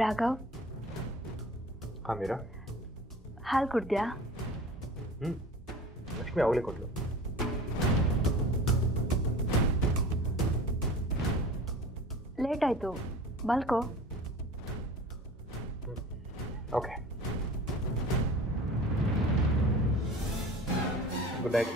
ರಾಘವ್. ಹಾಂ ಮೀರಾ. ಹಾಲು ಕುಡ್ದ್ಯಾ? ಲಕ್ಷ್ಮಿ ಅವಳೇ ಕೊಟ್ಲು. ಲೇಟ್ ಆಯಿತು, ಮಲ್ಕೋ. Okay, good night.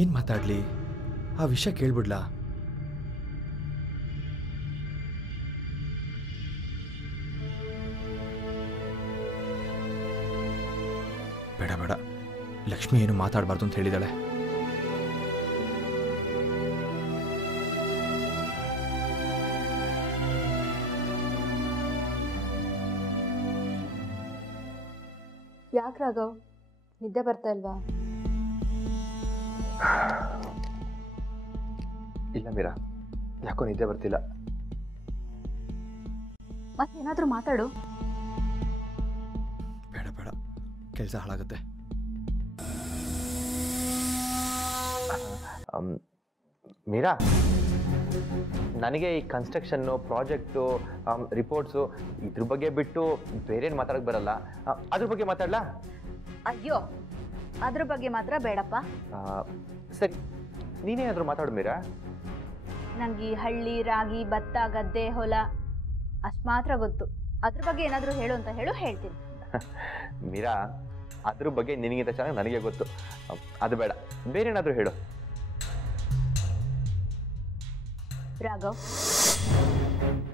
ಏನು ಮಾತಾಡಲಿ? ಆ ವಿಷಯ ಕೇಳ್ಬಿಡ್ಲಾ? ಬೇಡ ಬೇಡ, ಲಕ್ಷ್ಮಿ ಏನು ಮಾತಾಡಬಾರ್ದು ಅಂತ ಹೇಳಿದಾಳೆ. ಯಾಕೆ ರಾಘವ್, ನಿದ್ದೆ ಬರ್ತಾ ಇಲ್ವಾ? ಇಲ್ಲ ಮೀರಾ, ಯಾಕೋ ನಿದ್ದೆ ಬರ್ತಿಲ್ಲ. ಮತ್ತೇನಾದರೂ ಮಾತಾಡು. ಬೇಡ ಬೇಡ, ಕೆಲಸ ಹಾಳಾಗುತ್ತೆ. ಮೀರಾ, ನನಗೆ ಈ ಕನ್ಸ್ಟ್ರಕ್ಷನ್ನು, ಪ್ರಾಜೆಕ್ಟು, ರಿಪೋರ್ಟ್ಸು ಇದ್ರ ಬಗ್ಗೆ ಬಿಟ್ಟು ಬೇರೇನು ಮಾತಾಡೋಕ್ಕೆ ಬರಲ್ಲ. ಅದ್ರ ಬಗ್ಗೆ ಮಾತಾಡಲಾ? ಅಯ್ಯೋ, ಅದ್ರ ಬಗ್ಗೆ ಮಾತ್ರ ಬೇಡಪ್ಪ. ಸರಿ, ನೀನೇನಾದರೂ ಮಾತಾಡು ಮೀರಾ. ನನಗೆ ಈ ಹಳ್ಳಿ, ರಾಗಿ, ಭತ್ತ, ಗದ್ದೆ, ಹೊಲ ಅಷ್ಟು ಮಾತ್ರ ಗೊತ್ತು. ಅದ್ರ ಬಗ್ಗೆ ಏನಾದರೂ ಹೇಳು ಅಂತ ಹೇಳು, ಹೇಳ್ತೀನಿ. ಮೀರಾ, ಅದ್ರ ಬಗ್ಗೆ ನಿನಗಿಂತ ಚೆನ್ನಾಗಿ ನನಗೆ ಗೊತ್ತು. ಅದು ಬೇಡ, ಬೇರೇನಾದರೂ ಹೇಳು. ರಾಘವ್,